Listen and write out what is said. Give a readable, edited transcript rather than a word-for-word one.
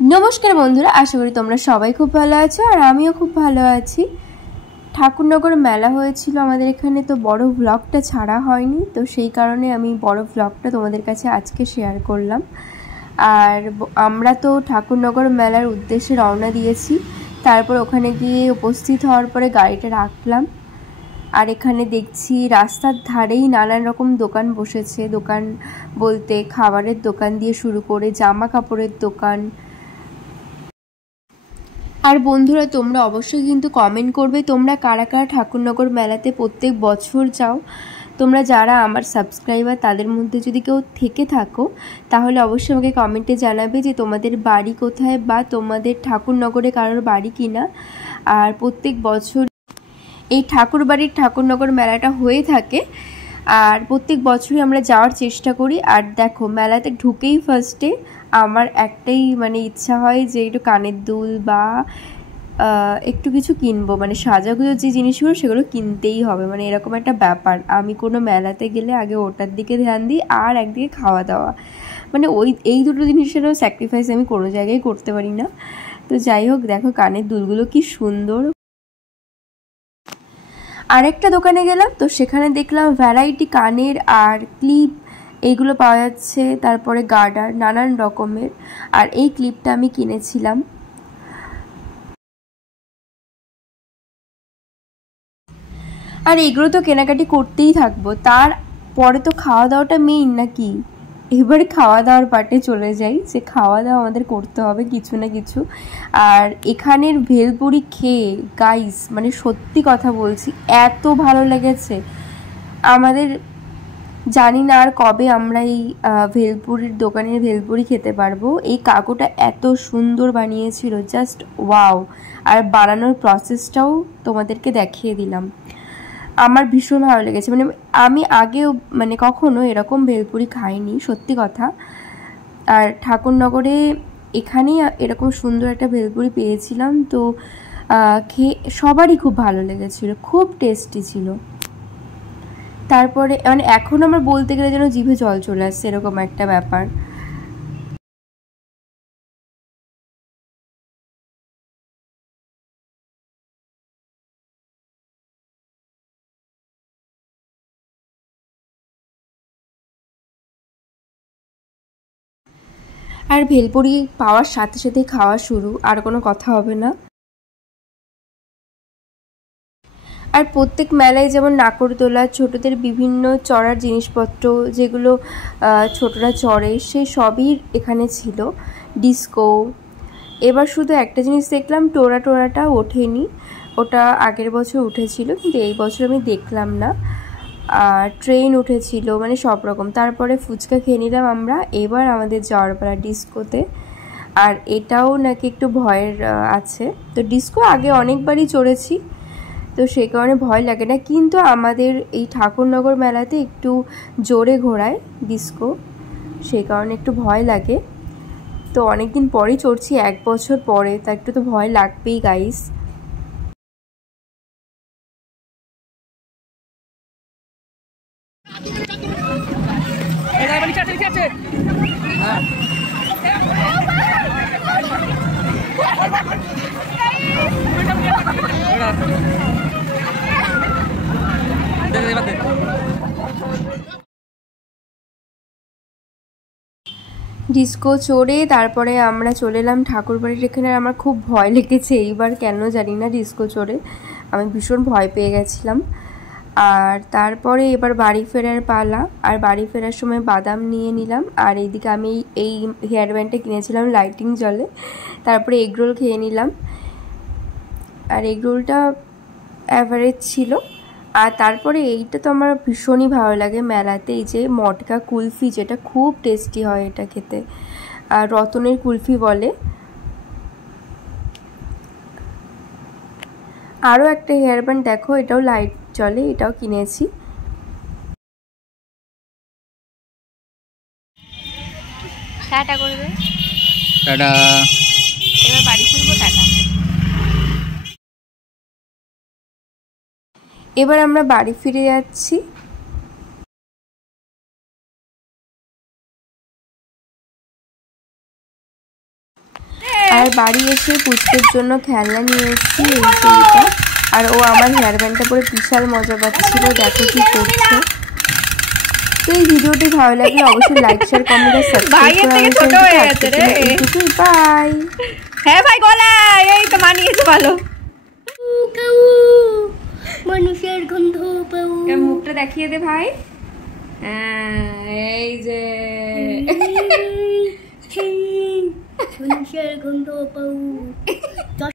नमस्कार बंधुरा आशा करी तोमरा सबाई खूब भालो आछो और आमिও खूब भालो आछि। ठाकुरनगर मेला हয়েছিল আমাদের এখানে, তো বড় ব্লগটা ছাড়া হয়নি, তো সেই কারণে আমি বড় ব্লগটা তোমাদের কাছে আজকে শেয়ার করলাম। আর আমরা তো ঠাকুরনগর মেলার উদ্দেশ্যে রওনা দিয়েছি। তারপর ওখানে গিয়ে উপস্থিত হওয়ার পরে গাড়িটা রাখলাম। আর এখানে দেখছি রাস্তার ধারেই নানান রকম দোকান বসেছে। দোকান বলতে খাবারের দোকান দিয়ে শুরু করে জামা কাপড়ের দোকান। আর বন্ধুরা তোমরা অবশ্যই কিন্তু কমেন্ট করবে তোমরা কারা কারা ঠাকুরনগর মেলাতে প্রত্যেক বছর যাও। তোমরা যারা আমার সাবস্ক্রাইবার তাদের মধ্যে যদি কেউ থেকে থাকো তাহলে অবশ্যই আমাকে কমেন্টে জানাবে যে তোমাদের বাড়ি কোথায় বা তোমাদের ঠাকুরনগরে কারোর বাড়ি কিনা। আর প্রত্যেক বছর এই ঠাকুরনগর মেলাটা হয়ে থাকে আর প্রত্যেক বছরই আমরা যাওয়ার চেষ্টা করি। আর দেখো মেলাতে ঢুকেই ফার্স্টে আমার একটাই ইচ্ছা হয় যে একটু কানের দুল বা একটু কিছু কিনবো, সাজাগুজোর যে জিনিসগুলো সেগুলো কিনতেই হবে, এরকম একটা ব্যাপার। আমি কোনো মেলাতে গেলে আগে ওটার দিকে ধ্যান দিই আর একদিকে খাওয়া দাওয়া, এই দুটো জিনিসেরও স্যাক্রিফাইস আমি কোনো জায়গায় করতে পারি না। তো যাই হোক, দেখো কানের দুলগুলো কি সুন্দর। আরেকটা দোকানে গেলাম, তো সেখানে দেখলাম ভ্যারাইটি কানের আর ক্লিপ এইগুলো পাওয়া যাচ্ছে, তারপরে গার্ডার নানান রকমের। আর এই ক্লিপটা আমি কিনেছিলাম। আর এগুলো তো কেনাকাটি করতেই থাকবো, তারপরে তো খাওয়া দাওয়াটা মেইন নাকি। এবারে খাওয়া দাওয়ার পার্টে চলে যাই, যে খাওয়া দাওয়া আমাদের করতে হবে কিছু না কিছু। আর এখানের ভেলপুরি খেয়ে গাইস সত্যি কথা বলছি এত ভালো লেগেছে আমাদের। জানি না আর কবে আমরা এই ভেলপুরির দোকানের ভেলপুরি খেতে পারবো। এই কাকুটা এত সুন্দর বানিয়েছিল, জাস্ট ওয়াও। আর বানানোর প্রসেসটাও তোমাদেরকে দেখিয়ে দিলাম। আমার ভীষণ ভালো লেগেছে, আমি আগেও কখনো এরকম ভেলপুরি খাইনি সত্যি কথা। আর ঠাকুরনগরে এখানেই এরকম সুন্দর একটা ভেলপুরি পেয়েছিলাম, তো খেয়ে সবারই খুব ভালো লেগেছিল, খুব টেস্টি ছিল। তারপরে এখন আমার বলতে গেলে যেন জিভে জল চলে আসছে, এরকম একটা ব্যাপার। আর ভেলপুরি পাওয়ার সাথে সাথে খাওয়া শুরু, আর কোনো কথা হবে না। আর প্রত্যেক মেলায় যেমন নাগরদোলা, ছোটদের বিভিন্ন চড়ার জিনিসপত্র যেগুলো ছোটরা চড়ে সেই সবই এখানে ছিল। ডিস্কো, এবার শুধু একটা জিনিস দেখলাম, টোরাটা ওঠেনি, ওটা আগের বছর উঠেছিল কিন্তু এই বছর আমি দেখলাম না। আর ট্রেন উঠেছিল, সব রকম। তারপরে ফুচকা খেয়ে নিলাম আমরা। এবার আমাদের যাওয়ার পালা ডিস্কোতে। আর এটাও নাকি একটু ভয়ের আছে, তো ডিস্কো আগে অনেকবারই চড়েছি, তো সেই কারণে ভয় লাগে না। কিন্তু আমাদের এই ঠাকুরনগর মেলাতে একটু জোরে ঘোরায় ডিস্কো, সেই কারণে একটু ভয় লাগে। তো অনেক দিন পরেই চড়ছি, 1 বছর পরে, তা একটু তো ভয় লাগবেই গাইস। ডিস্কো চড়ে তারপরে আমরা চলে এলাম ঠাকুরবাড়ির এখানে। আমার খুব ভয় লেগেছে এইবার, কেন জানি না, ডিস্কো চড়ে আমি ভীষণ ভয় পেয়ে গেছিলাম। আর তারপরে এবার বাড়ি ফেরার পালা। আর বাড়ি ফেরার সময় বাদাম নিয়ে নিলাম, আর এইদিকে আমি এই হেয়ার ব্যান্ডটা কিনেছিলাম লাইটিং জলে। তারপরে এগরোল খেয়ে নিলাম, আর এগরোলটা অ্যাভারেজ ছিল। আর তারপরে এইটা তো আমার ভীষণই ভালো লাগে মেলাতে, এই যে মটকা কুলফি, যেটা খুব টেস্টি হয় এটা খেতে, আর রতনের কুলফি বলে। আরও একটা হেয়ার ব্যান্ড দেখো, এটাও লাইট চলে, এটাও কিনেছি। টাটা করবে, টাটা। এবার বাড়ি ফিরবো, টাটা। এবার আমরা বাড়ি ফিরে যাচ্ছি। আর বাড়ি এসে পুচকের জন্য খেলনা নিয়ে এসেছি, এই যে এটা। আর ও আমার হেয়ার ব্যান্ডটা পরে বিশাল মজা পাচ্ছিল, দেখো কি করছে। তো এই ভিডিওটি ভালো লাগলে অবশ্যই লাইক শেয়ার কমেন্ট আর সাবস্ক্রাইব করে এইটুকুই, বাই। হ্যাঁ ভাই গলায় এই তো মানিয়েছে ভালো। মানুষের গন্ধ পাও, মুখটা দেখিয়ে দে ভাই। এই যে মানুষের গন্ধ পাও।